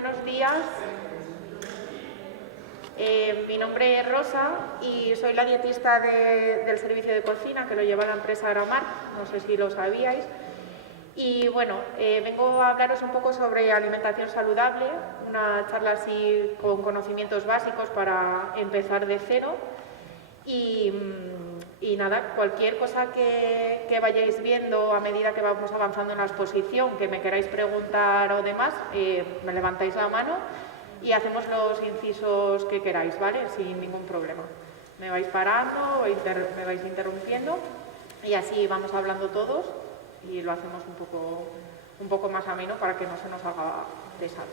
Buenos días. Mi nombre es Rosa y soy la dietista del servicio de cocina que lo lleva la empresa Aramar, no sé si lo sabíais. Y bueno, vengo a hablaros un poco sobre alimentación saludable, una charla así con conocimientos básicos para empezar de cero. Y nada, cualquier cosa que vayáis viendo a medida que vamos avanzando en la exposición, que me queráis preguntar o demás, me levantáis la mano y hacemos los incisos que queráis, ¿vale? Sin ningún problema. Me vais parando, me vais interrumpiendo y así vamos hablando todos y lo hacemos un poco más ameno para que no se nos haga pesado.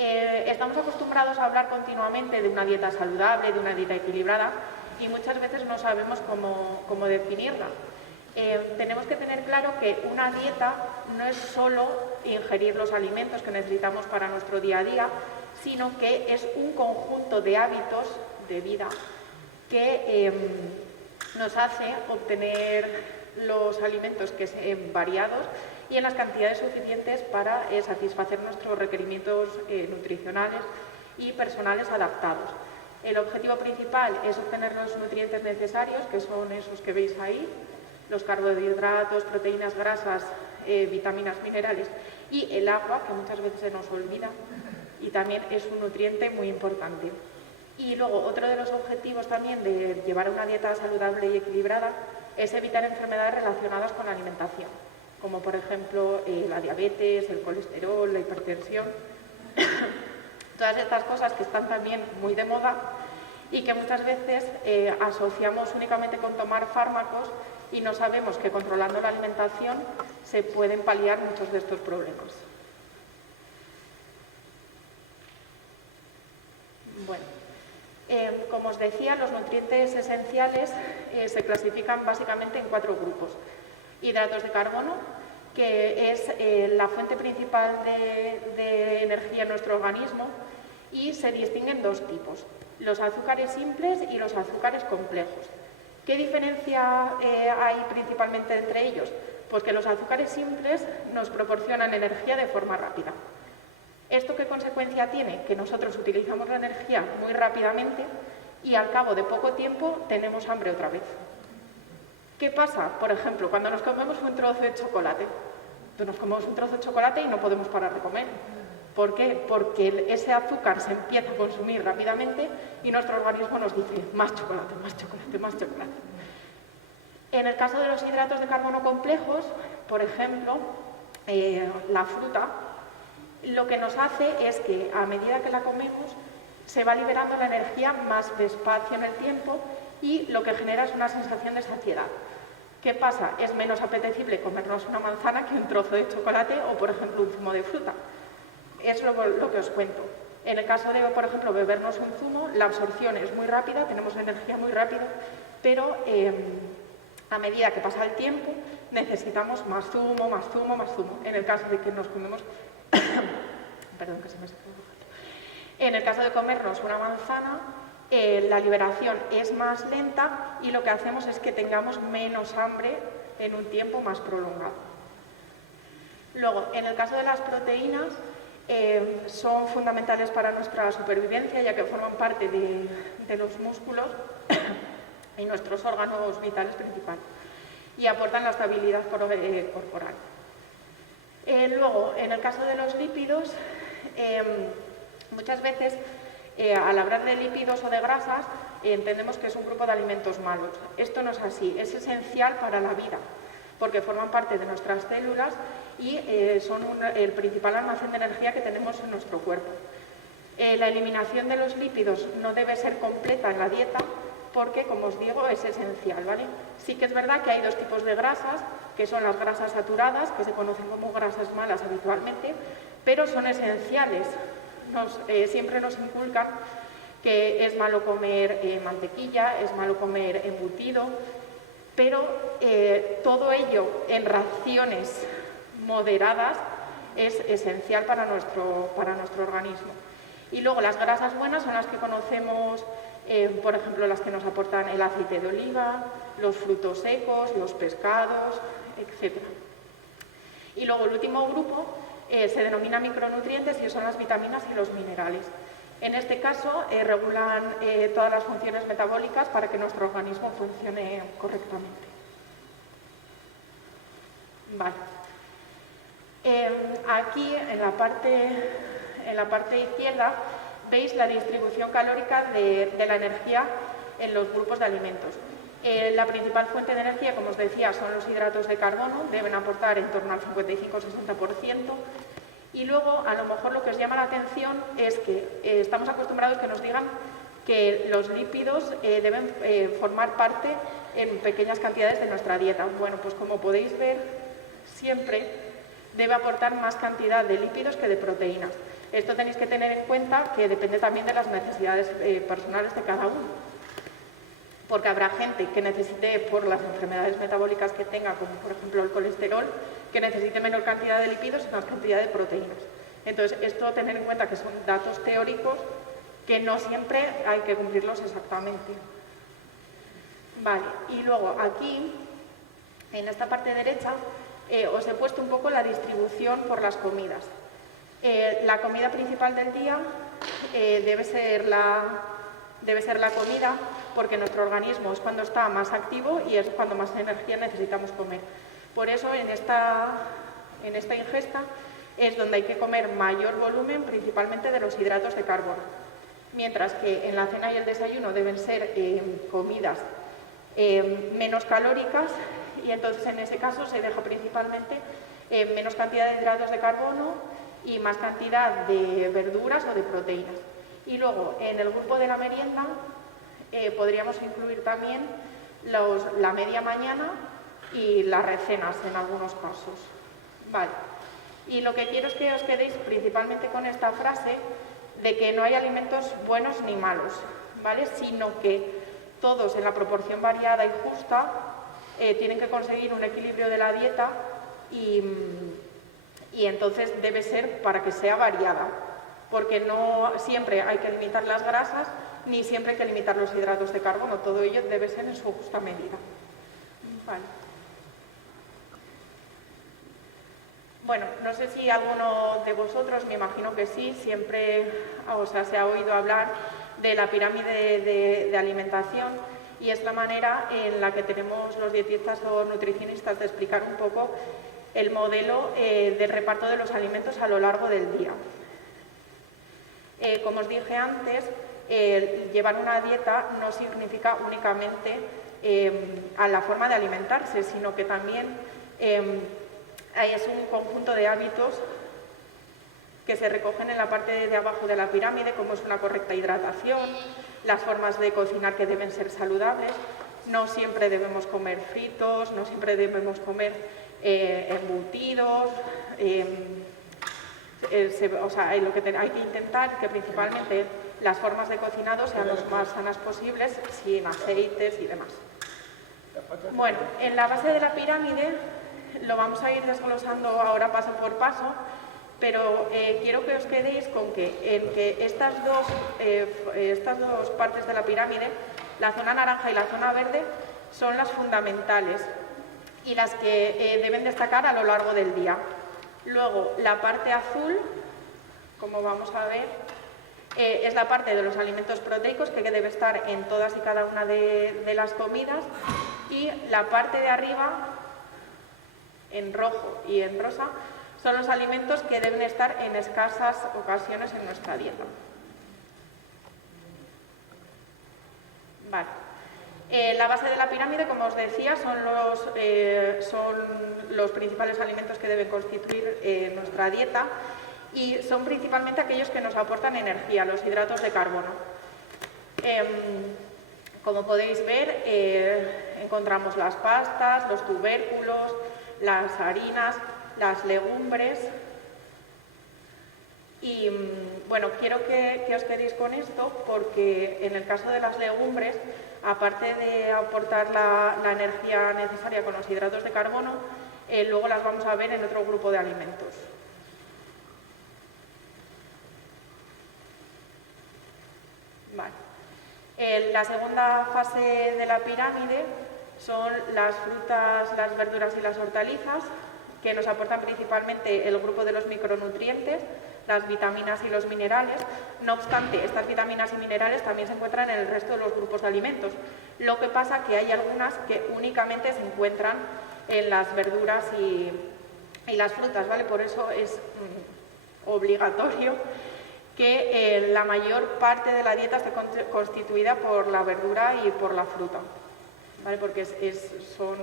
Estamos acostumbrados a hablar continuamente de una dieta saludable, de una dieta equilibrada y muchas veces no sabemos cómo definirla. Tenemos que tener claro que una dieta no es solo ingerir los alimentos que necesitamos para nuestro día a día, sino que es un conjunto de hábitos de vida que nos hace obtener los alimentos que sean variados y en las cantidades suficientes para satisfacer nuestros requerimientos nutricionales y personales adaptados. El objetivo principal es obtener los nutrientes necesarios, que son esos que veis ahí, los carbohidratos, proteínas, grasas, vitaminas, minerales y el agua, que muchas veces se nos olvida y también es un nutriente muy importante. Y luego, otro de los objetivos también de llevar una dieta saludable y equilibrada es evitar enfermedades relacionadas con la alimentación, como por ejemplo la diabetes, el colesterol, la hipertensión, todas estas cosas que están también muy de moda y que muchas veces asociamos únicamente con tomar fármacos y no sabemos que controlando la alimentación se pueden paliar muchos de estos problemas. Bueno. Como os decía, los nutrientes esenciales se clasifican básicamente en 4 grupos. Hidratos de carbono, que es la fuente principal de energía en nuestro organismo y se distinguen 2 tipos, los azúcares simples y los azúcares complejos. ¿Qué diferencia hay principalmente entre ellos? Pues que los azúcares simples nos proporcionan energía de forma rápida. ¿Esto qué consecuencia tiene? Que nosotros utilizamos la energía muy rápidamente y al cabo de poco tiempo tenemos hambre otra vez. ¿Qué pasa? Por ejemplo, cuando nos comemos un trozo de chocolate. Nos comemos un trozo de chocolate y no podemos parar de comer. ¿Por qué? Porque ese azúcar se empieza a consumir rápidamente y nuestro organismo nos dice más chocolate, más chocolate, más chocolate. En el caso de los hidratos de carbono complejos, por ejemplo, la fruta, lo que nos hace es que a medida que la comemos se va liberando la energía más despacio en el tiempo y lo que genera es una sensación de saciedad. ¿Qué pasa? Es menos apetecible comernos una manzana que un trozo de chocolate o, por ejemplo, un zumo de fruta. Es lo que os cuento. En el caso de, por ejemplo, bebernos un zumo, la absorción es muy rápida, tenemos energía muy rápida, pero a medida que pasa el tiempo necesitamos más zumo, más zumo, más zumo. En el caso de que nos comemos Perdón, que se me está pegando. En el caso de comernos una manzana, la liberación es más lenta y lo que hacemos es que tengamos menos hambre en un tiempo más prolongado. Luego, en el caso de las proteínas, son fundamentales para nuestra supervivencia, ya que forman parte de los músculos y nuestros órganos vitales principales y aportan la estabilidad corporal. Luego, en el caso de los lípidos, muchas veces al hablar de lípidos o de grasas entendemos que es un grupo de alimentos malos. Esto no es así, es esencial para la vida porque forman parte de nuestras células y son el principal almacén de energía que tenemos en nuestro cuerpo. La eliminación de los lípidos no debe ser completa en la dieta porque, como os digo, es esencial, ¿vale? Sí que es verdad que hay 2 tipos de grasas, que son las grasas saturadas, que se conocen como grasas malas habitualmente, pero son esenciales. Siempre nos inculcan que es malo comer mantequilla, es malo comer embutido, pero todo ello en raciones moderadas es esencial para nuestro organismo. Y luego las grasas buenas son las que conocemos, por ejemplo, las que nos aportan el aceite de oliva, los frutos secos, los pescados, etc. Y luego el último grupo se denomina micronutrientes y son las vitaminas y los minerales. En este caso regulan todas las funciones metabólicas para que nuestro organismo funcione correctamente. Vale. Aquí en la parte izquierda veis la distribución calórica de la energía en los grupos de alimentos. La principal fuente de energía, como os decía, son los hidratos de carbono, deben aportar en torno al 55-60%. Y luego, a lo mejor lo que os llama la atención es que estamos acostumbrados a que nos digan que los lípidos deben formar parte en pequeñas cantidades de nuestra dieta. Bueno, pues como podéis ver, siempre debe aportar más cantidad de lípidos que de proteínas. Esto tenéis que tener en cuenta que depende también de las necesidades personales de cada uno. Porque habrá gente que necesite, por las enfermedades metabólicas que tenga, como por ejemplo el colesterol, que necesite menor cantidad de lípidos y más cantidad de proteínas. Entonces, esto tener en cuenta que son datos teóricos que no siempre hay que cumplirlos exactamente. Vale, y luego aquí, en esta parte derecha, os he puesto un poco la distribución por las comidas. La comida principal del día debe ser la comida, porque nuestro organismo es cuando está más activo y es cuando más energía necesitamos comer. Por eso en esta ingesta es donde hay que comer mayor volumen, principalmente de los hidratos de carbono. Mientras que en la cena y el desayuno deben ser comidas menos calóricas, y entonces en ese caso se deja principalmente menos cantidad de hidratos de carbono y más cantidad de verduras o de proteínas. Y luego en el grupo de la merienda podríamos incluir también la media mañana y las recenas en algunos casos. Vale. Y lo que quiero es que os quedéis principalmente con esta frase de que no hay alimentos buenos ni malos, ¿vale? Sino que todos en la proporción variada y justa tienen que conseguir un equilibrio de la dieta y entonces debe ser para que sea variada, porque no siempre hay que limitar las grasas ni siempre hay que limitar los hidratos de carbono, todo ello debe ser en su justa medida. Vale. Bueno, no sé si alguno de vosotros, me imagino que sí, siempre se ha oído hablar de la pirámide de alimentación, y es la manera en la que tenemos los dietistas o nutricionistas de explicar un poco el modelo de reparto de los alimentos a lo largo del día. Como os dije antes, llevar una dieta no significa únicamente a la forma de alimentarse, sino que también es un conjunto de hábitos que se recogen en la parte de abajo de la pirámide, como es una correcta hidratación, las formas de cocinar que deben ser saludables. No siempre debemos comer fritos, no siempre debemos comer embutidos. Lo que hay que intentar que principalmente las formas de cocinado sean lo más sanas posibles, sin aceites y demás. Bueno, en la base de la pirámide lo vamos a ir desglosando ahora paso por paso, pero quiero que os quedéis con que estas dos partes de la pirámide, la zona naranja y la zona verde, son las fundamentales y las que deben destacar a lo largo del día. Luego, la parte azul, como vamos a ver, es la parte de los alimentos proteicos que debe estar en todas y cada una de las comidas, y la parte de arriba, en rojo y en rosa, son los alimentos que deben estar en escasas ocasiones en nuestra dieta. Vale. La base de la pirámide, como os decía, son los principales alimentos que deben constituir nuestra dieta, y son principalmente aquellos que nos aportan energía, los hidratos de carbono. Como podéis ver, encontramos las pastas, los tubérculos, las harinas, las legumbres. Y bueno, quiero que os quedéis con esto, porque en el caso de las legumbres, aparte de aportar la energía necesaria con los hidratos de carbono, luego las vamos a ver en otro grupo de alimentos. Vale. La segunda fase de la pirámide son las frutas, las verduras y las hortalizas. que nos aportan principalmente el grupo de los micronutrientes, las vitaminas y los minerales. No obstante, estas vitaminas y minerales también se encuentran en el resto de los grupos de alimentos. Lo que pasa que hay algunas que únicamente se encuentran en las verduras y las frutas, ¿vale? Por eso es obligatorio que la mayor parte de la dieta esté constituida por la verdura y por la fruta, ¿vale? Porque son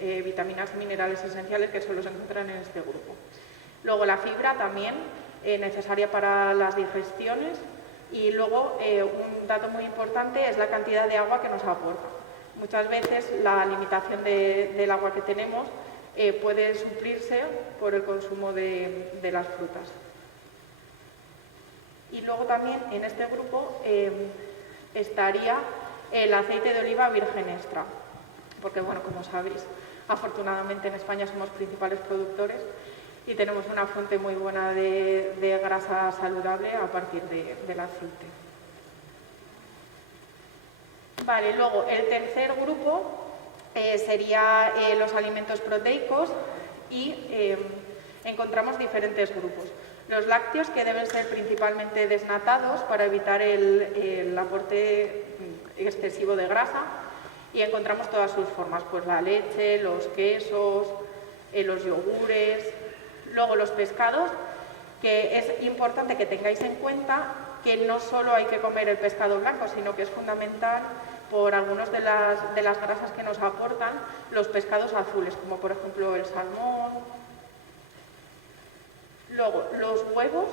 vitaminas y minerales esenciales que solo se encuentran en este grupo. Luego la fibra también, necesaria para las digestiones, y luego un dato muy importante es la cantidad de agua que nos aporta. Muchas veces la limitación del agua que tenemos puede suplirse por el consumo de las frutas. Y luego también en este grupo estaría el aceite de oliva virgen extra, porque bueno, como sabéis, afortunadamente en España somos principales productores y tenemos una fuente muy buena de grasa saludable a partir del aceite. Vale, luego el tercer grupo sería los alimentos proteicos y encontramos diferentes grupos. Los lácteos, que deben ser principalmente desnatados para evitar el aporte excesivo de grasa, y encontramos todas sus formas, pues la leche, los quesos, los yogures. Luego los pescados, que es importante que tengáis en cuenta que no solo hay que comer el pescado blanco, sino que es fundamental, por algunas de las grasas que nos aportan, los pescados azules, como por ejemplo el salmón. Luego, los huevos,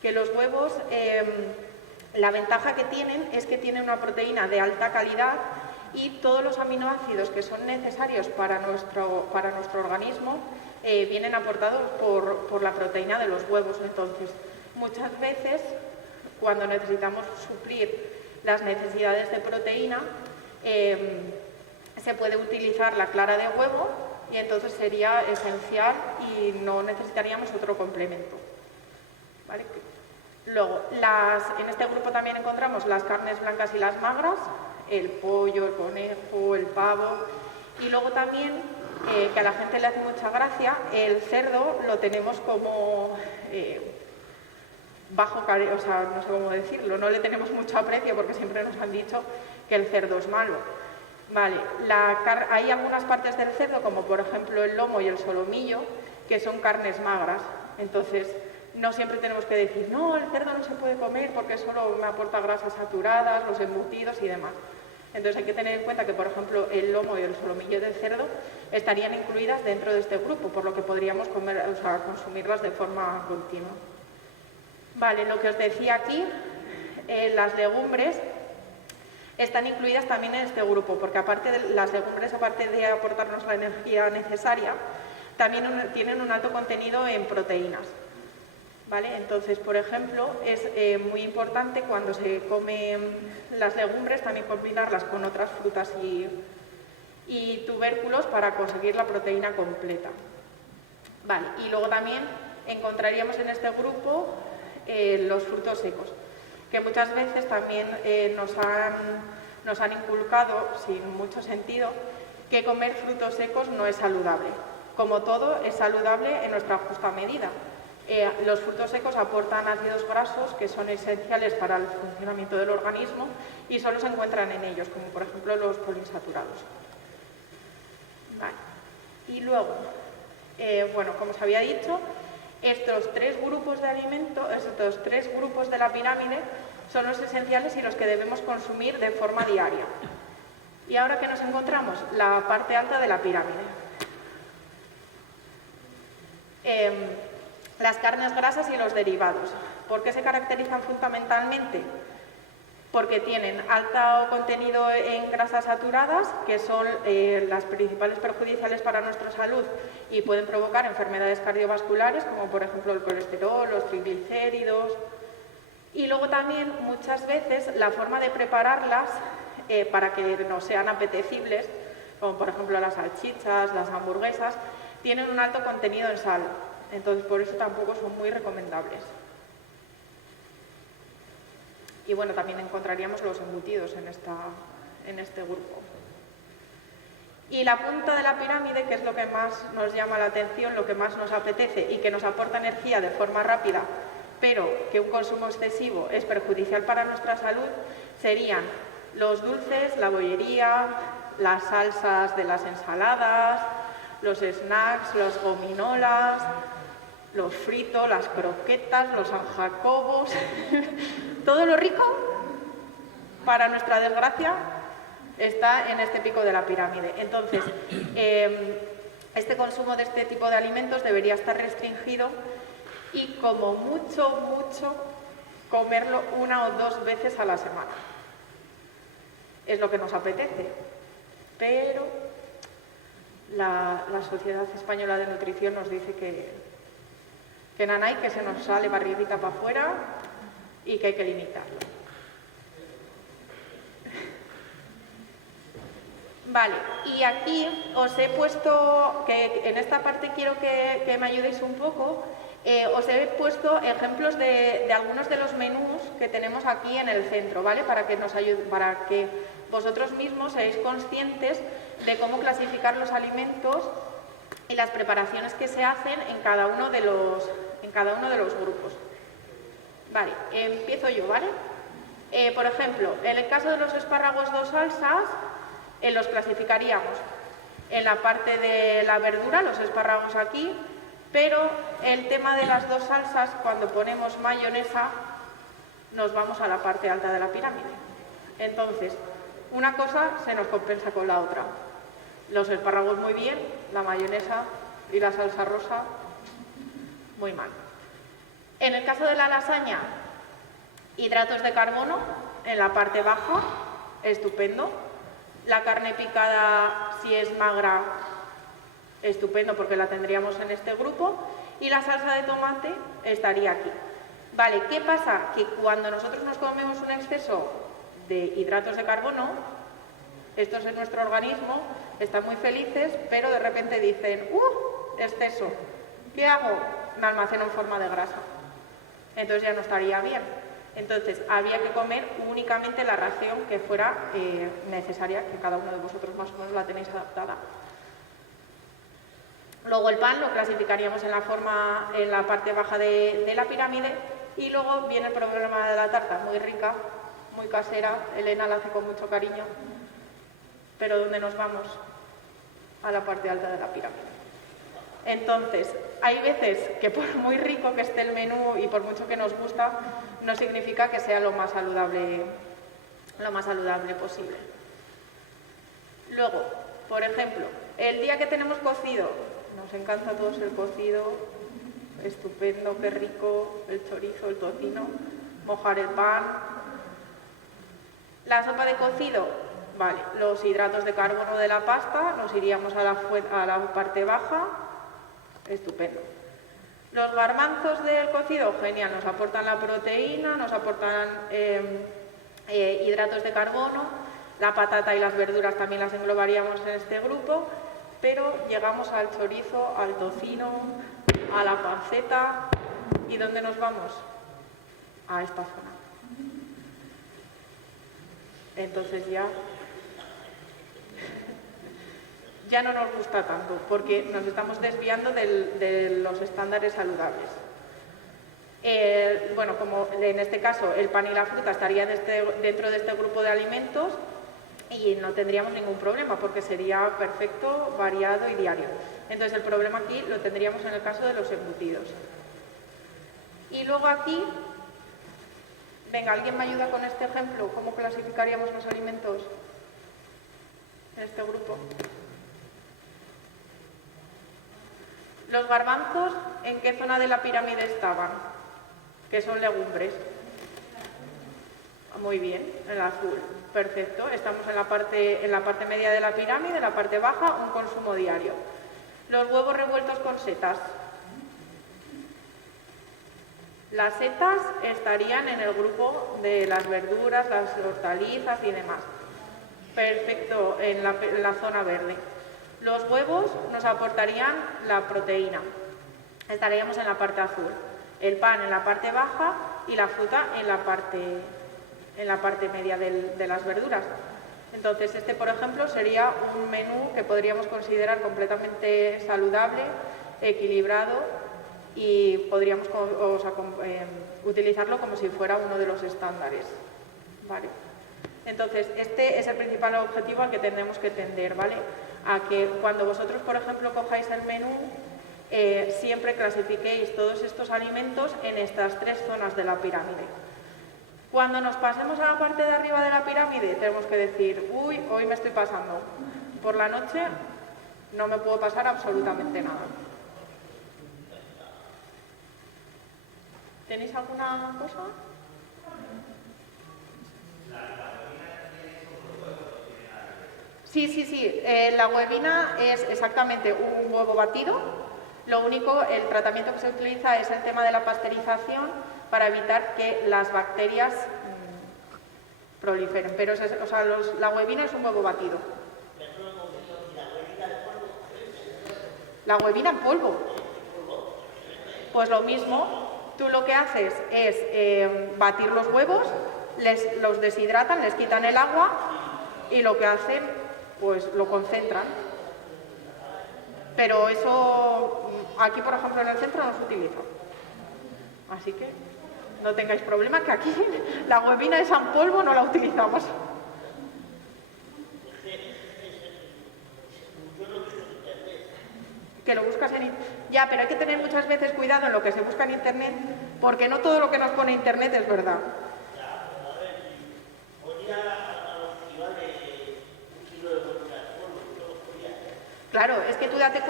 que los huevos, la ventaja que tienen es que tienen una proteína de alta calidad y todos los aminoácidos que son necesarios para nuestro organismo vienen aportados por la proteína de los huevos. Entonces, muchas veces, cuando necesitamos suplir las necesidades de proteína, se puede utilizar la clara de huevo y entonces sería esencial y no necesitaríamos otro complemento, ¿vale? Luego, en este grupo también encontramos las carnes blancas y las magras, el pollo, el conejo, el pavo, y luego también, que a la gente le hace mucha gracia, el cerdo lo tenemos como bajo, o sea, no sé cómo decirlo, no le tenemos mucho aprecio porque siempre nos han dicho que el cerdo es malo. Vale, hay algunas partes del cerdo, como por ejemplo el lomo y el solomillo, que son carnes magras. Entonces, no siempre tenemos que decir, no, el cerdo no se puede comer porque solo me aporta grasas saturadas, los embutidos y demás. Entonces hay que tener en cuenta que, por ejemplo, el lomo y el solomillo del cerdo estarían incluidas dentro de este grupo, por lo que podríamos consumirlas de forma continua. Vale, lo que os decía aquí, las legumbres están incluidas también en este grupo, porque aparte de las legumbres, aparte de aportarnos la energía necesaria, también tienen un alto contenido en proteínas. ¿Vale? Entonces, por ejemplo, es muy importante cuando se comen las legumbres también combinarlas con otras frutas y tubérculos para conseguir la proteína completa. Vale, y luego también encontraríamos en este grupo los frutos secos, que muchas veces también nos han inculcado, sin mucho sentido, que comer frutos secos no es saludable. Como todo, es saludable en nuestra justa medida. Los frutos secos aportan ácidos grasos que son esenciales para el funcionamiento del organismo y solo se encuentran en ellos, como por ejemplo los poliinsaturados. Vale. Y luego, bueno, como os había dicho, estos tres grupos de alimentos, estos tres grupos de la pirámide son los esenciales y los que debemos consumir de forma diaria. Y ahora que nos encontramos, la parte alta de la pirámide. Las carnes grasas y los derivados. ¿Por qué se caracterizan fundamentalmente? Porque tienen alto contenido en grasas saturadas, que son las principales perjudiciales para nuestra salud y pueden provocar enfermedades cardiovasculares, como por ejemplo el colesterol, los triglicéridos. Y luego también, muchas veces, la forma de prepararlas para que no sean apetecibles, como por ejemplo las salchichas, las hamburguesas, tienen un alto contenido en sal. Entonces, por eso tampoco son muy recomendables. Y bueno, también encontraríamos los embutidos en este grupo. Y la punta de la pirámide, que es lo que más nos llama la atención, lo que más nos apetece y que nos aporta energía de forma rápida, pero que un consumo excesivo es perjudicial para nuestra salud, serían los dulces, la bollería, las salsas de las ensaladas, los snacks, las gominolas, los fritos, las croquetas, los sanjacobos, todo lo rico, para nuestra desgracia, está en este pico de la pirámide. Entonces, este consumo de este tipo de alimentos debería estar restringido y como mucho, comerlo 1 o 2 veces a la semana. Es lo que nos apetece, pero la Sociedad Española de Nutrición nos dice que nanay, que se nos sale barriguita para afuera y que hay que limitarlo. Vale, y aquí os he puesto, que en esta parte quiero que me ayudéis un poco, os he puesto ejemplos de algunos de los menús que tenemos aquí en el centro, ¿vale? Para que nos ayude, para que vosotros mismos seáis conscientes de cómo clasificar los alimentos y las preparaciones que se hacen en cada uno de los grupos. Vale, empiezo yo, ¿vale? Por ejemplo, en el caso de los espárragos 2 salsas, los clasificaríamos en la parte de la verdura, los espárragos aquí, pero el tema de las 2 salsas, cuando ponemos mayonesa, nos vamos a la parte alta de la pirámide. Entonces, una cosa se nos compensa con la otra. Los espárragos muy bien, la mayonesa y la salsa rosa muy mal. En el caso de la lasaña, hidratos de carbono en la parte baja, estupendo. La carne picada, si es magra, estupendo porque la tendríamos en este grupo. Y la salsa de tomate estaría aquí. Vale, ¿qué pasa? Que cuando nosotros nos comemos un exceso de hidratos de carbono, estos en nuestro organismo están muy felices, pero de repente dicen, exceso, ¿qué hago? Me almaceno en forma de grasa. Entonces ya no estaría bien. Entonces había que comer únicamente la ración que fuera necesaria, que cada uno de vosotros más o menos la tenéis adaptada. Luego el pan lo clasificaríamos en la parte baja de la pirámide, y luego viene el problema de la tarta, muy rica, muy casera, Elena la hace con mucho cariño, pero ¿dónde nos vamos? A la parte alta de la pirámide. Entonces, hay veces que por muy rico que esté el menú y por mucho que nos gusta, no significa que sea lo más saludable posible. Luego, por ejemplo, el día que tenemos cocido, nos encanta a todos el cocido, estupendo, qué rico, el chorizo, el tocino, mojar el pan. La sopa de cocido, vale, los hidratos de carbono de la pasta, nos iríamos a la parte baja, estupendo. Los garbanzos del cocido, genial, nos aportan la proteína, nos aportan hidratos de carbono. La patata y las verduras también las englobaríamos en este grupo, pero llegamos al chorizo, al tocino, a la panceta. ¿Y dónde nos vamos? A esta zona. Entonces ya no nos gusta tanto, porque nos estamos desviando de los estándares saludables. Bueno, como en este caso el pan y la fruta estarían dentro de este grupo de alimentos y no tendríamos ningún problema, porque sería perfecto, variado y diario. Entonces el problema aquí lo tendríamos en el caso de los embutidos. Y luego aquí, venga, ¿alguien me ayuda con este ejemplo? ¿Cómo clasificaríamos los alimentos en este grupo? Los garbanzos, ¿en qué zona de la pirámide estaban? Que son legumbres. Muy bien, en el azul. Perfecto. Estamos en la parte media de la pirámide, en la parte baja, un consumo diario. Los huevos revueltos con setas. Las setas estarían en el grupo de las verduras, las hortalizas y demás. Perfecto, en la zona verde. Los huevos nos aportarían la proteína. Estaríamos en la parte azul. El pan en la parte baja y la fruta en la parte media de las verduras. Entonces, este, por ejemplo, sería un menú que podríamos considerar completamente saludable, equilibrado y podríamos utilizarlo como si fuera uno de los estándares. ¿Vale? Entonces, este es el principal objetivo al que tenemos que tender, ¿vale? A que cuando vosotros, por ejemplo, cojáis el menú, siempre clasifiquéis todos estos alimentos en estas 3 zonas de la pirámide. Cuando nos pasemos a la parte de arriba de la pirámide, tenemos que decir, uy, hoy me estoy pasando. Por la noche no me puedo pasar absolutamente nada. ¿Tenéis alguna cosa? Sí. La huevina es exactamente un huevo batido. Lo único, el tratamiento que se utiliza es el tema de la pasteurización para evitar que las bacterias proliferen. Pero, la huevina es un huevo batido. ¿La huevina en polvo? Pues lo mismo, tú lo que haces es batir los huevos, los deshidratan, les quitan el agua y lo que hacen, pues lo concentran. Pero eso aquí, por ejemplo, en el centro no se utiliza. Así que no tengáis problema, que aquí la huevina esa en polvo no la utilizamos. Que lo buscas en internet. Ya, pero hay que tener muchas veces cuidado en lo que se busca en internet, porque no todo lo que nos pone internet es verdad. Claro, es que tú date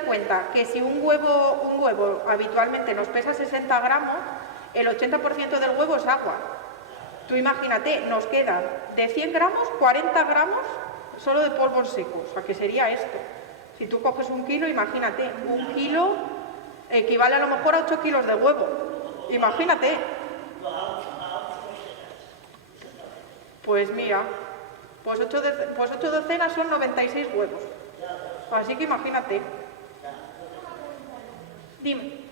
cuenta que si un huevo habitualmente nos pesa 60 gramos, el 80% del huevo es agua. Tú imagínate, nos quedan de 100 gramos, 40 gramos solo de polvo en seco. O sea, que sería esto. Si tú coges 1 kilo, imagínate, 1 kilo equivale a lo mejor a 8 kilos de huevo. Imagínate. Pues mira, pues 8 docenas son 96 huevos. Así que imagínate. Dime.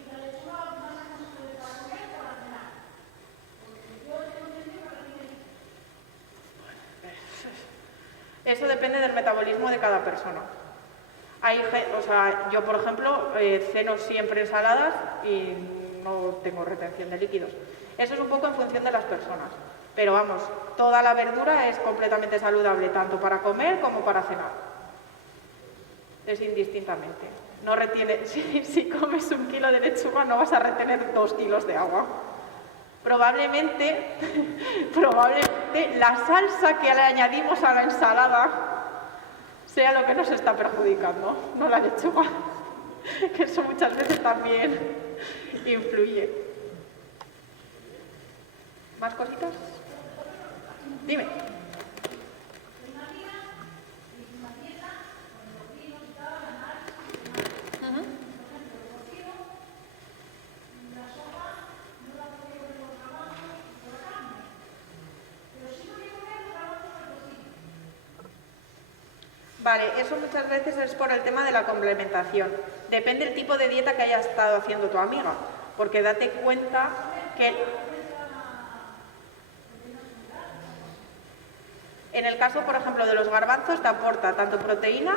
Eso depende del metabolismo de cada persona. Yo, por ejemplo, ceno siempre ensaladas y no tengo retención de líquidos. Eso es un poco en función de las personas. Pero vamos, toda la verdura es completamente saludable, tanto para comer como para cenar. Es indistintamente. No retiene, si comes 1 kilo de lechuga no vas a retener 2 kilos de agua. Probablemente la salsa que le añadimos a la ensalada sea lo que nos está perjudicando, no la lechuga, que eso muchas veces también influye. ¿Más cositas? Dime. Vale, eso muchas veces es por el tema de la complementación. Depende del tipo de dieta que haya estado haciendo tu amiga, porque date cuenta que en el caso, por ejemplo, de los garbanzos te aporta tanto proteína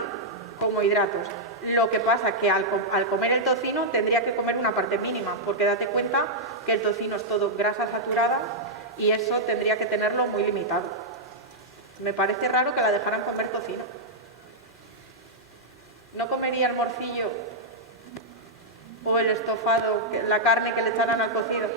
como hidratos. Lo que pasa que al comer el tocino tendría que comer una parte mínima, porque date cuenta que el tocino es todo grasa saturada y eso tendría que tenerlo muy limitado. Me parece raro que la dejaran comer tocino. ¿No comería el morcillo o el estofado, la carne que le echaran al cocido?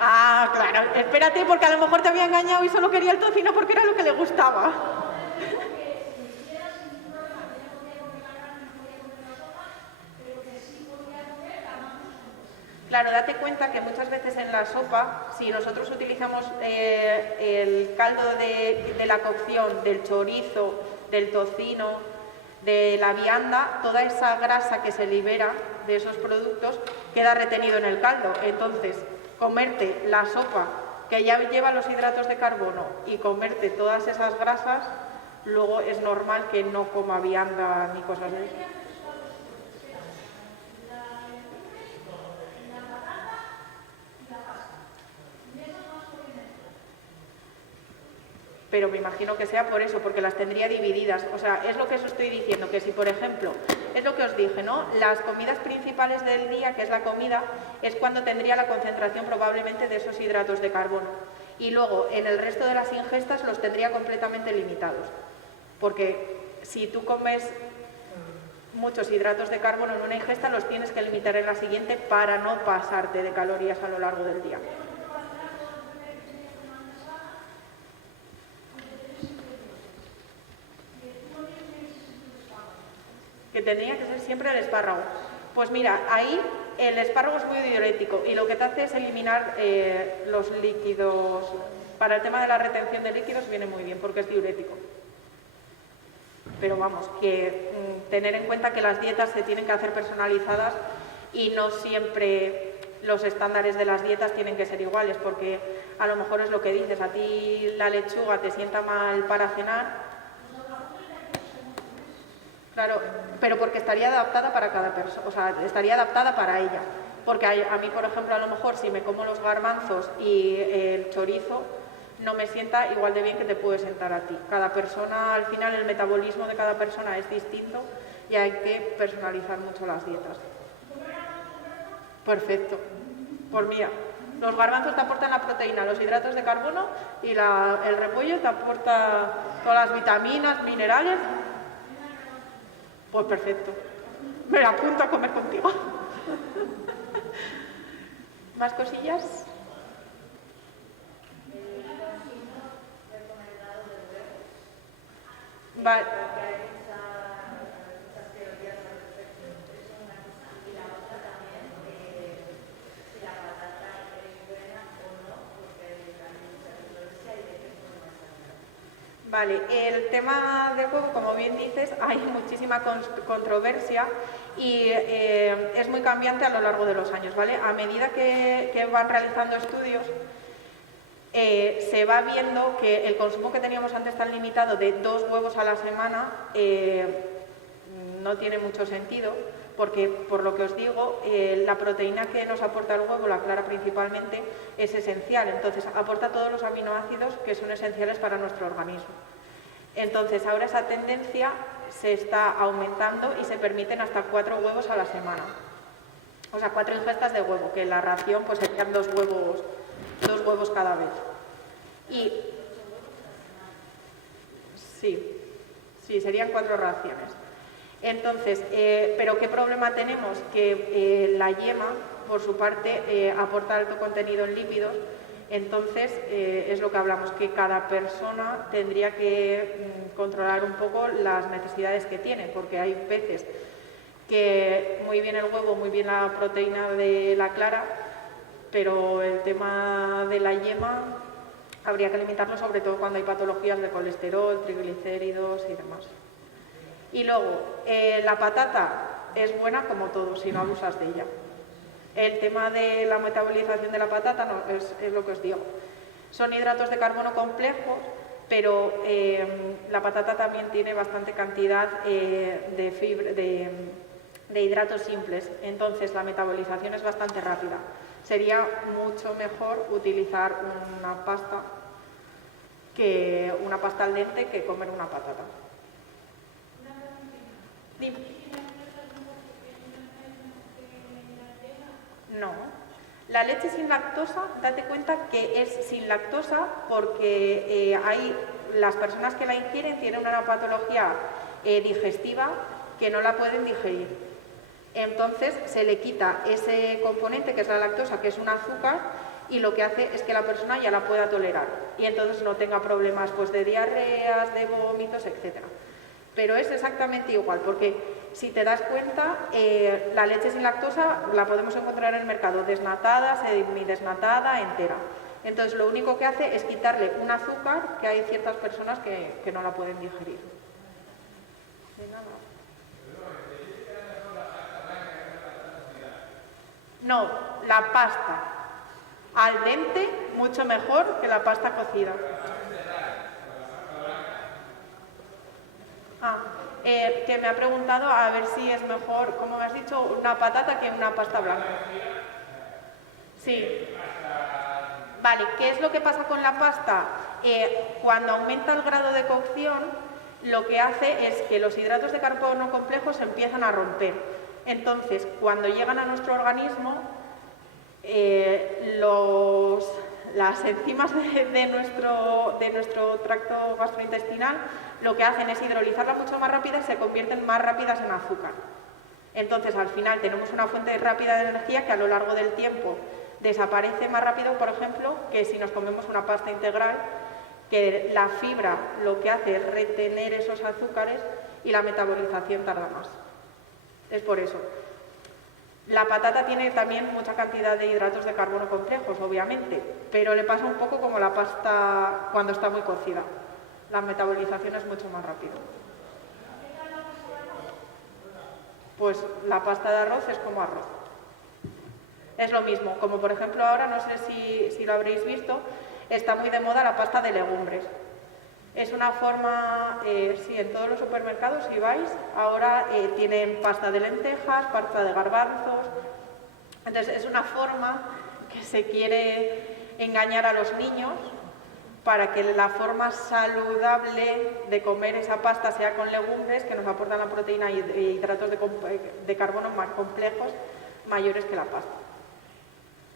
Ah, claro, espérate, porque a lo mejor te había engañado y solo quería el tocino porque era lo que le gustaba. Claro, date cuenta que muchas veces en la sopa, si nosotros utilizamos el caldo de la cocción, del chorizo, del tocino, de la vianda, toda esa grasa que se libera de esos productos queda retenido en el caldo. Entonces, comerte la sopa que ya lleva los hidratos de carbono y convierte todas esas grasas, luego es normal que no coma vianda ni cosas así. Pero me imagino que sea por eso, porque las tendría divididas. O sea, es lo que os estoy diciendo, que si, por ejemplo, es lo que os dije, ¿no? Las comidas principales del día, que es la comida, es cuando tendría la concentración probablemente de esos hidratos de carbono. Y luego, en el resto de las ingestas los tendría completamente limitados. Porque si tú comes muchos hidratos de carbono en una ingesta, los tienes que limitar en la siguiente para no pasarte de calorías a lo largo del día. Que tendría que ser siempre el espárrago. Pues mira, ahí el espárrago es muy diurético y lo que te hace es eliminar los líquidos. Para el tema de la retención de líquidos viene muy bien porque es diurético. Pero vamos, que tener en cuenta que las dietas se tienen que hacer personalizadas y no siempre los estándares de las dietas tienen que ser iguales, porque a lo mejor es lo que dices, a ti la lechuga te sienta mal para cenar. Claro, pero porque estaría adaptada para cada persona, o sea, estaría adaptada para ella. Porque a mí, por ejemplo, a lo mejor si me como los garbanzos y el chorizo, no me sienta igual de bien que te puede sentar a ti. Cada persona, al final, el metabolismo de cada persona es distinto y hay que personalizar mucho las dietas. Perfecto. Pues mira, los garbanzos te aportan la proteína, los hidratos de carbono y el repollo te aporta todas las vitaminas, minerales. Pues perfecto. Me la apunto a comer contigo. ¿Más cosillas? Vale. Vale, el tema del huevo, como bien dices, hay muchísima controversia y es muy cambiante a lo largo de los años, ¿vale? A medida que van realizando estudios, se va viendo que el consumo que teníamos antes tan limitado de 2 huevos a la semana no tiene mucho sentido, porque, por lo que os digo, la proteína que nos aporta el huevo, la clara principalmente, es esencial. Entonces, aporta todos los aminoácidos que son esenciales para nuestro organismo. Entonces, ahora esa tendencia se está aumentando y se permiten hasta 4 huevos a la semana. O sea, 4 ingestas de huevo, que en la ración pues serían 2 huevos cada vez. Y sí, serían 4 raciones. Entonces, ¿pero qué problema tenemos? Que la yema, por su parte, aporta alto contenido en lípidos. Entonces, es lo que hablamos, que cada persona tendría que controlar un poco las necesidades que tiene, porque hay veces que muy bien el huevo, muy bien la proteína de la clara, pero el tema de la yema habría que limitarlo, sobre todo cuando hay patologías de colesterol, triglicéridos y demás. Y luego, la patata es buena como todo, si no abusas de ella. El tema de la metabolización de la patata no, es lo que os digo. Son hidratos de carbono complejos, pero la patata también tiene bastante cantidad de hidratos simples. Entonces la metabolización es bastante rápida. Sería mucho mejor utilizar una pasta al dente que comer una patata. Dime. No. La leche sin lactosa, date cuenta que es sin lactosa porque las personas que la ingieren tienen una patología digestiva que no la pueden digerir. Entonces se le quita ese componente que es la lactosa, que es un azúcar, y lo que hace es que la persona ya la pueda tolerar y entonces no tenga problemas pues, de diarreas, de vómitos, etc. Pero es exactamente igual, porque si te das cuenta, la leche sin lactosa la podemos encontrar en el mercado desnatada, semidesnatada, entera. Entonces lo único que hace es quitarle un azúcar que hay ciertas personas que no la pueden digerir. De nada. No, la pasta al dente mucho mejor que la pasta cocida. Que me ha preguntado a ver si es mejor, como me has dicho, una patata que una pasta blanca. Sí. Vale, ¿qué es lo que pasa con la pasta? Cuando aumenta el grado de cocción, lo que hace es que los hidratos de carbono complejos se empiezan a romper. Entonces, cuando llegan a nuestro organismo, las enzimas de nuestro tracto gastrointestinal lo que hacen es hidrolizarla mucho más rápida y se convierten más rápidas en azúcar. Entonces, al final tenemos una fuente rápida de energía que a lo largo del tiempo desaparece más rápido, por ejemplo, que si nos comemos una pasta integral, que la fibra lo que hace es retener esos azúcares y la metabolización tarda más. Es por eso. La patata tiene también mucha cantidad de hidratos de carbono complejos, obviamente, pero le pasa un poco como la pasta cuando está muy cocida. La metabolización es mucho más rápida. Pues la pasta de arroz es como arroz. Es lo mismo, como por ejemplo ahora, no sé si lo habréis visto, está muy de moda la pasta de legumbres. Es una forma, sí, en todos los supermercados, si vais, ahora tienen pasta de lentejas, pasta de garbanzos. Entonces es una forma que se quiere engañar a los niños para que la forma saludable de comer esa pasta sea con legumbres que nos aportan la proteína y hidratos de carbono más complejos, mayores que la pasta.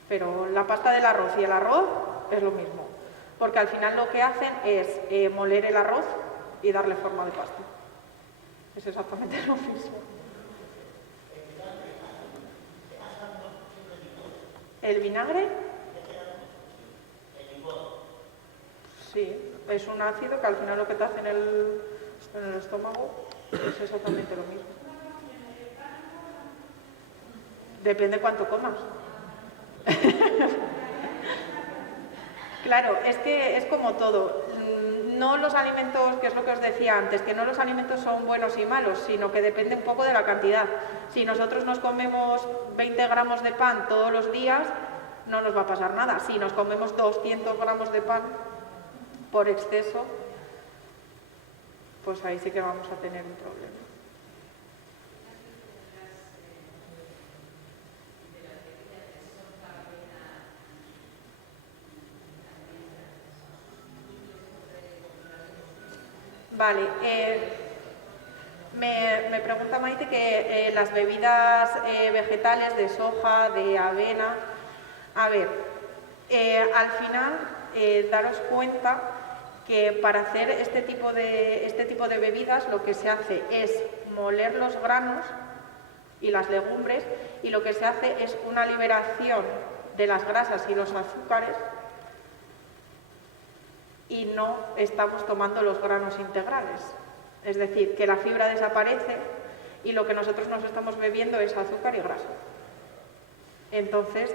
Pero la pasta del arroz y el arroz es lo mismo, porque al final lo que hacen es moler el arroz y darle forma de pasta. Es exactamente lo mismo. ¿El vinagre? Sí, es un ácido que al final lo que te hace en el estómago es exactamente lo mismo. Depende cuánto comas. Claro, es que es como todo. No los alimentos, que es lo que os decía antes, que no los alimentos son buenos y malos, sino que depende un poco de la cantidad. Si nosotros nos comemos 20 gramos de pan todos los días, no nos va a pasar nada. Si nos comemos 200 gramos de pan por exceso, pues ahí sí que vamos a tener un problema. Vale, me pregunta Maite que las bebidas vegetales de soja, de avena. A ver, al final daros cuenta que para hacer este tipo de bebidas lo que se hace es moler los granos y las legumbres, y lo que se hace es una liberación de las grasas y los azúcares, y no estamos tomando los granos integrales. Es decir, que la fibra desaparece y lo que nosotros nos estamos bebiendo es azúcar y grasa. Entonces,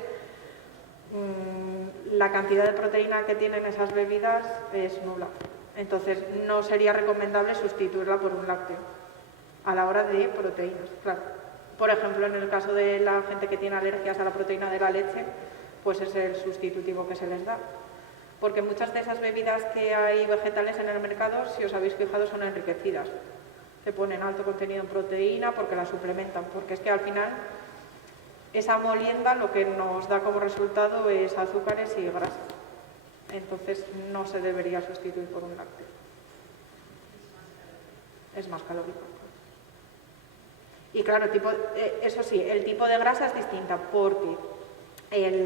la cantidad de proteína que tienen esas bebidas es nula. Entonces, no sería recomendable sustituirla por un lácteo a la hora de proteínas, claro. Por ejemplo, en el caso de la gente que tiene alergias a la proteína de la leche, pues es el sustitutivo que se les da. Porque muchas de esas bebidas que hay vegetales en el mercado, si os habéis fijado, son enriquecidas. Se ponen alto contenido en proteína porque la suplementan, porque es que al final esa molienda lo que nos da como resultado es azúcares y grasa. Entonces no se debería sustituir por un lácteo. Es más calórico. Y claro, eso sí, el tipo de grasa es distinta porque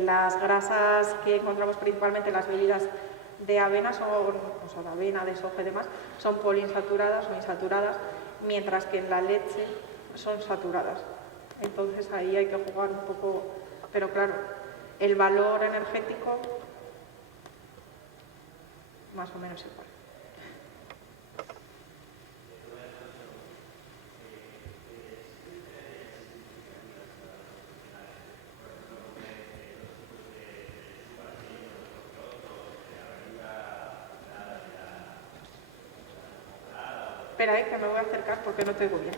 las grasas que encontramos principalmente en las bebidas de avena, de avena, de soja y demás, son poliinsaturadas o insaturadas, mientras que en la leche son saturadas. Entonces ahí hay que jugar un poco, pero claro, el valor energético más o menos igual. Espera, que me voy a acercar porque no te oigo bien.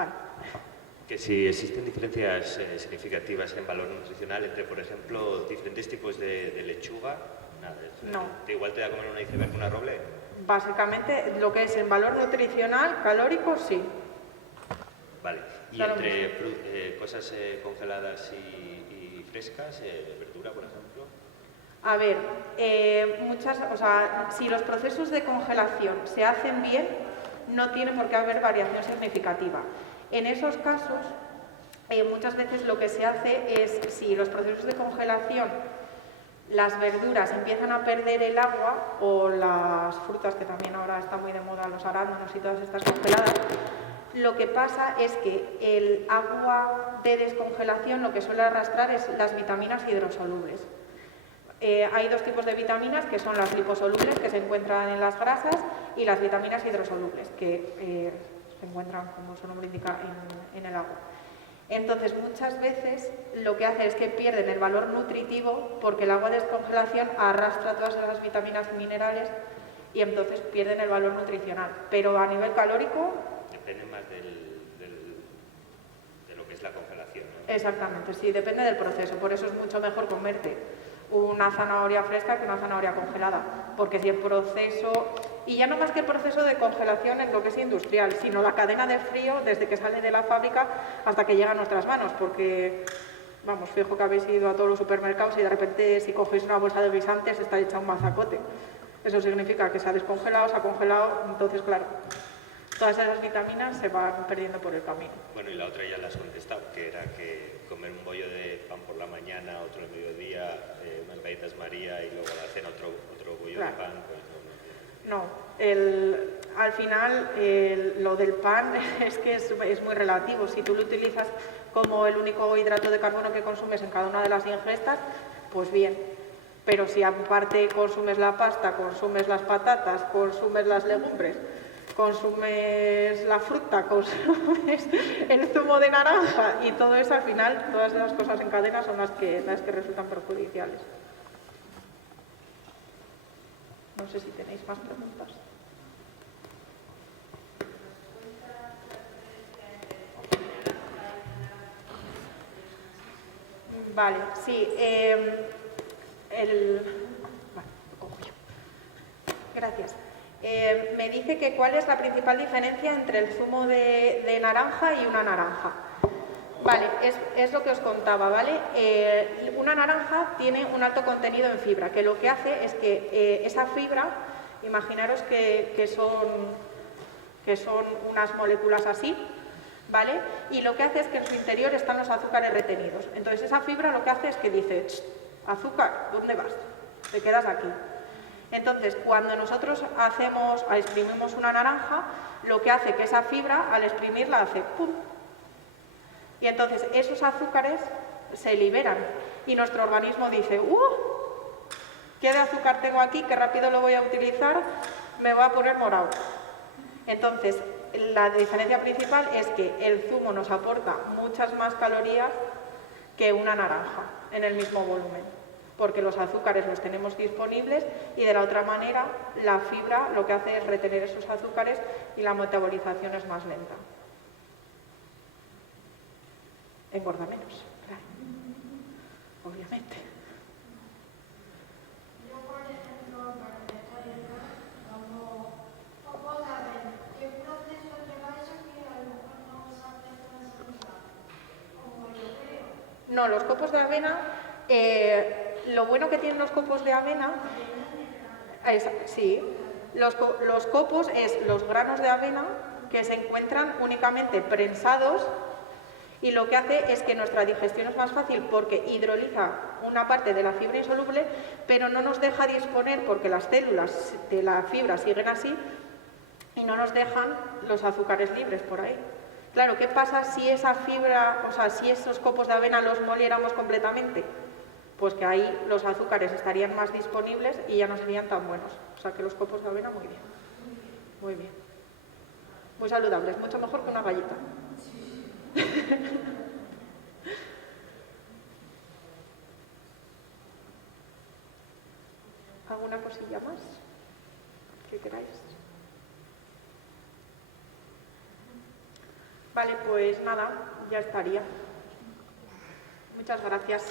Vale. Que si existen diferencias significativas en valor nutricional entre, por ejemplo, diferentes tipos de lechuga, nada. No. ¿Igual te da comer una iceberg que una roble? Básicamente, lo que es en valor nutricional, calórico, sí. Vale. Y Claro, entre cosas congeladas y frescas, verdura, por ejemplo. A ver, si los procesos de congelación se hacen bien, no tiene por qué haber variación significativa. En esos casos, muchas veces lo que se hace es, si los procesos de congelación, las verduras empiezan a perder el agua, o las frutas, que también ahora está muy de moda, los arándanos y todas estas congeladas, lo que pasa es que el agua de descongelación lo que suele arrastrar es las vitaminas hidrosolubles. Hay dos tipos de vitaminas, que son las liposolubles, que se encuentran en las grasas, y las vitaminas hidrosolubles, que se encuentran, como su nombre indica, en el agua. Entonces, muchas veces lo que hace es que pierden el valor nutritivo porque el agua de descongelación arrastra todas esas vitaminas y minerales y entonces pierden el valor nutricional. Pero a nivel calórico... Depende más de lo que es la congelación, ¿no? Exactamente, sí, depende del proceso. Por eso es mucho mejor comerte una zanahoria fresca que una zanahoria congelada, porque si el proceso, y ya no más que el proceso de congelación en lo que es industrial, sino la cadena de frío desde que sale de la fábrica hasta que llega a nuestras manos, porque, vamos, fijo que habéis ido a todos los supermercados y de repente si cogéis una bolsa de guisantes está hecha un mazacote. Eso significa que se ha descongelado, se ha congelado, entonces, claro, todas esas vitaminas se van perdiendo por el camino. Bueno, y la otra ya la has contestado, que era que comer un bollo de pan por la mañana, otro al mediodía, unas galletas María y luego a la cena otro bollo de pan, pues no. Al final lo del pan es que es muy relativo. Si tú lo utilizas como el único hidrato de carbono que consumes en cada una de las ingestas, pues bien. Pero si aparte consumes la pasta, consumes las patatas, consumes las legumbres, consumes la fruta, consumes el zumo de naranja y todo eso, al final, todas esas cosas en cadena son las que resultan perjudiciales. No sé si tenéis más preguntas. Vale, sí. Vale, lo cojo yo. Gracias. Me dice que cuál es la principal diferencia entre el zumo de naranja y una naranja. Vale, es lo que os contaba, ¿vale? Una naranja tiene un alto contenido en fibra, que lo que hace es que esa fibra, imaginaros que son unas moléculas así, ¿vale? Y lo que hace es que en su interior están los azúcares retenidos. Entonces esa fibra lo que hace es que dice, azúcar, ¿dónde vas? Te quedas aquí. Entonces, cuando nosotros exprimimos una naranja, lo que hace que esa fibra, al exprimirla, hace ¡pum! Y entonces esos azúcares se liberan y nuestro organismo dice, ¿qué de azúcar tengo aquí? ¿Qué rápido lo voy a utilizar? Me voy a poner morado. Entonces, la diferencia principal es que el zumo nos aporta muchas más calorías que una naranja en el mismo volumen, porque los azúcares los tenemos disponibles y de la otra manera la fibra lo que hace es retener esos azúcares y la metabolización es más lenta. Engorda menos, claro. Obviamente. Yo, por ejemplo, para vegetariana, como copos de avena. ¿Qué proceso lleva eso que a lo mejor no se hace tan saludable? Como yo creo. No, los copos de avena, lo bueno que tienen los copos de avena, sí, los copos es los granos de avena que se encuentran únicamente prensados. Y lo que hace es que nuestra digestión es más fácil porque hidroliza una parte de la fibra insoluble, pero no nos deja disponer, porque las células de la fibra siguen así, y no nos dejan los azúcares libres por ahí. Claro, ¿qué pasa si esa fibra, si esos copos de avena los moliéramos completamente? Pues que ahí los azúcares estarían más disponibles y ya no serían tan buenos. O sea que los copos de avena muy bien. Muy bien. Muy saludables, mucho mejor que una galleta. ¿Alguna cosilla más que queráis? Vale, pues nada, ya estaría. Muchas gracias.